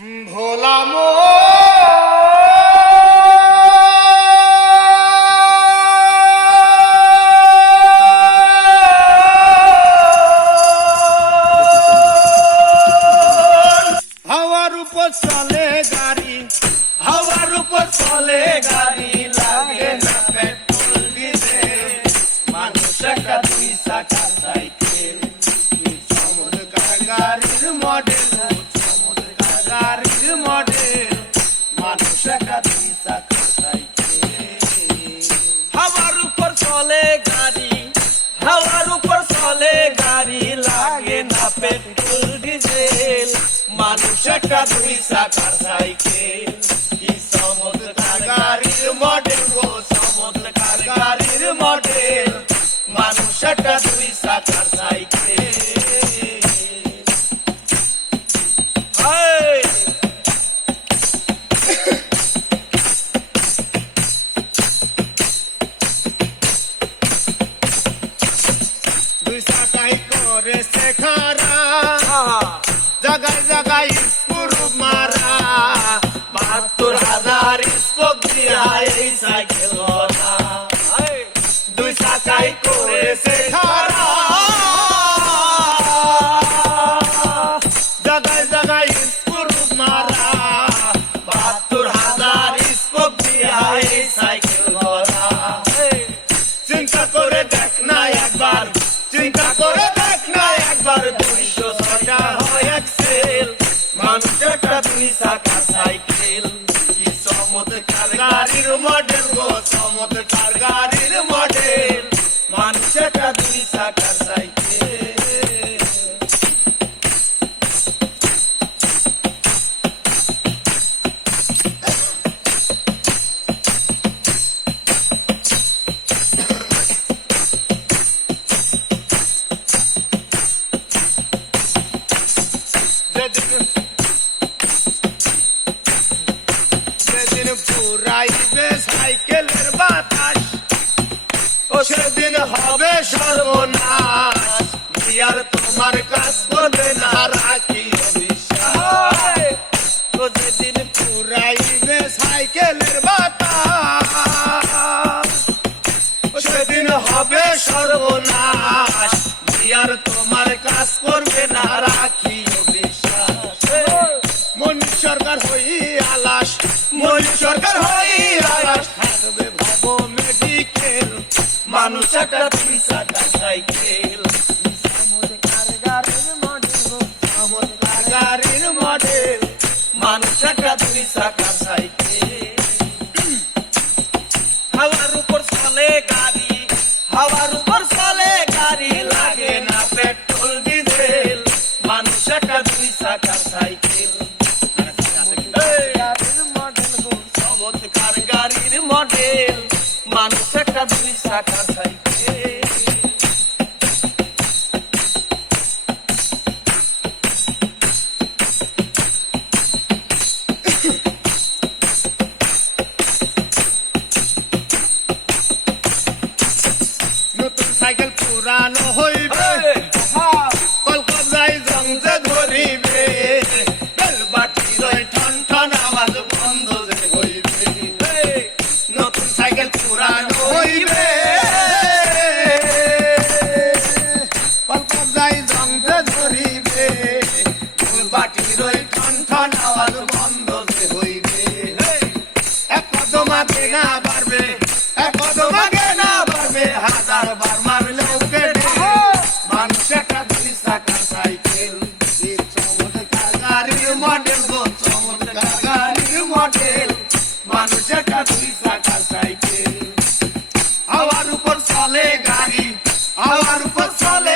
ভোলা মো হাওয়ার উপর চলে গাড়ি, হাওয়ার উপর চলে গাড়ি, লাগে না পেট্রোল ডিজেল, মানুষ একটা দুই চাকা সাইকেল, চমৎকার গাড়ির মডেল, চমৎকার গাড়ির মডেল, মানুষ একটা দুই চাকা সাইকেল। হাওয়ার উপর চলে গাড়ি, হাওয়ার উপর চলে গাড়ি, লাগে না পেট্রোল ডিজেল, মানুষ একটা দুই চাকার সাইকেল। কি চমৎকার গাড়ির মডেল গো, চমৎকার গাড়ির মডেল, মানুষ একটা দুই চাকার সাইকেল। দুই চাকাই করেছে খারা, জাগায় জাগায় স্কুল মারা, ৭২,০০০ স্পোক দিয়া এই সাইকেল ওরা। দুই চাকাই করেছে খারা, জাগায় জাগায় স্কুল মারা, ৭২,০০০ স্পোক দিয়া এই সাইকেল ওরা। চিন্তা করে দেখ না একবার, চিন্তা করে দেখ না একবার, ২০০ হয় এক্সেল, মানুষ একটা দুই চাকা সাইকেল। কি চমৎকার গাড়ির মডেল গো, চমৎকার গাড়ির মডেল, মানুষ একটা দুই চাকা সাইকেল। যেদিন পুরাইবে সাইকেলের বাতাস, ও সেদিন হবে সর্বনাশ, আর তোমার কাজ করবে না রাখি বিশ্বাস। ও যেদিন পুরাইবে সাইকেলের বাতাস, ও সেদিন হবে সর্বনাশ, আর তোমার কাজ করবে না রাখি বিশ্বাস। মনি সরকার হই আলাস, মনি সরকার হই আলাস, থাকবে ভাব মেডিকেল, মানুষ একটা দুই চাকা সাইকেল। চমৎকার গাড়ির মডেল, চমৎকার গাড়ির মডেল, মানুষ একটা দুই চাকা সাইকেল। হাওয়ার উপর চলে গাড়ি, হাওয়ার উপর চলে গাড়ি, লাগে না পেট্রোল ডিজেল, মানুষ একটা দুই চাকা সাইকেল। চমৎকার গাড়ির মডেল, মানুষ একটা দুই চাকা সাইকেল। নতুন সাইকেল পুরানো হইবে, কলকাতায় জং যে ধরিবে, বেলবাটির ওই ঠন ঠন আওয়াজ বন্ধ যে হইবে। নতুন সাইকেল পুরানো হইবে, কলকাতায় জং যে ধরিবে, বেলবাটির ওই ঠন ঠন আওয়াজ বন্ধ যে হইবে। এক কদম আগে না বাড়বে, এক কদম আগে না বাড়বে, ১০০০ বার মারলেও কেটে, মানুষ একটা দুই চাকা সাইকেল। চমৎকার গাড়ির মডেল গো, চমৎকার গাড়ির মডেল, মানুষ একটা দুই চাকা সাইকেল। হাওয়ার উপর চলে গাড়ি, হাওয়ার উপর চলে